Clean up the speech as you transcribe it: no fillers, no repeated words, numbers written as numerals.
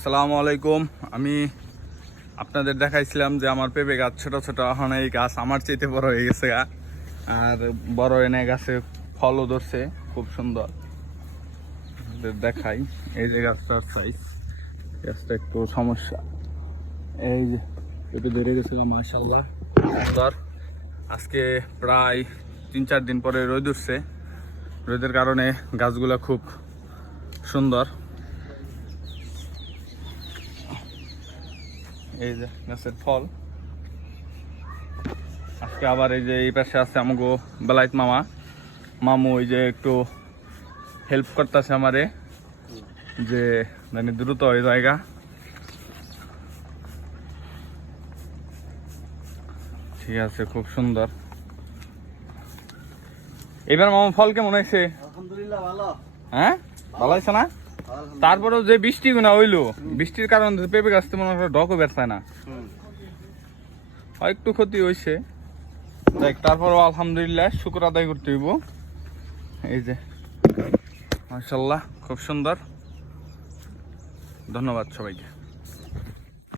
আসসালামু আলাইকুম। আমি আপনাদের দেখাইছিলাম যে আমার পেঁপে গাছ ছোট ছোট, এখন এই গাছ আমার চাইতে বড় হয়ে গেছে আর বড় এনে গাছে ফলও ধরছে খুব সুন্দর। দেখাই এই যে গাছটার সাইজ, গাছটা একটু সমস্যা। এই যে পেঁপে ধরে গেছে মাশাআল্লাহ সুন্দর। আজকে প্রায় 3-4 দিন পরে রোদ উঠছে, রোদের কারণে গাছগুলা খুব সুন্দর। এই যে গাছের ফল। আজকে আবার এই যে এই পাশে আছে আমাকে বেলায়েত মামু ওই যে একটু হেল্প করতেছে আমারে, যে মানে দ্রুত ওই জায়গা। ঠিক আছে, খুব সুন্দর। এবার মামু ফল কেমন হয়েছে? আলহামদুলিল্লাহ ভালো। হ্যাঁ, ভালো হয়েছে না? তারপরেও যে বৃষ্টি গুনা হইলো, বৃষ্টির কারণে পেঁপে গাছ মনে হয় ডকও বেরছায় না, একটু ক্ষতি হয়েছে। দেখ, তারপরেও আলহামদুলিল্লাহ শুকর আদায় করতে হইব। এই যে মাশাআল্লাহ খুব সুন্দর। ধন্যবাদ সবাইকে।